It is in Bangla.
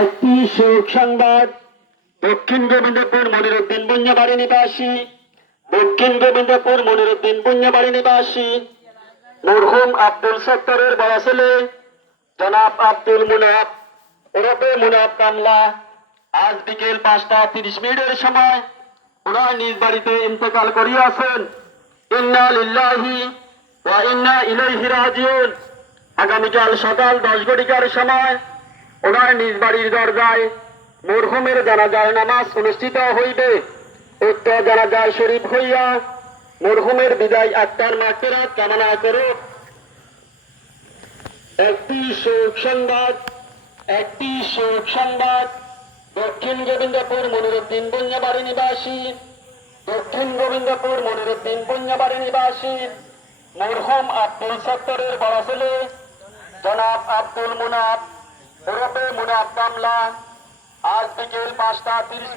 একটি শোক সংবাদ। দক্ষিণ গোবিন্দপুর মনিরুদ্দিন বুঞ্জাবাড়ি নিবাসী মরহুম আব্দুল সত্তরের বড় ছেলে জনাব আব্দুল মুনাফ ওরফে মুনাফ কামলা আজ বিকেল 5:30 সময় ওনার নিজ বাড়িতে ইন্তেকাল করিয়াছেন। ইন্না লিল্লাহি ওয়া ইন্না ইলাইহি রাজিউন। আগামীকাল সকাল 10 ঘটিকার সময় ওনার নিজ বাড়ির দরজায় মরহুমের জানাজার নামাজ অনুষ্ঠিত হইবে। উক্ত জানাজার শরীফ হইয়া মরহুমের বিদায় আত্মার মাগফিরাত কামনা করে একটি শোক সংবাদ। দক্ষিণ গোবিন্দপুর মনিরুদ্দিন বুঞ্জাবাড়ি নিবাসী মরহুম আব্দুল সত্তরের বড় ছেলে জনাব আব্দুল মুনাফ ওরফে মুনাফ কামলা আজ বিকেল 5:30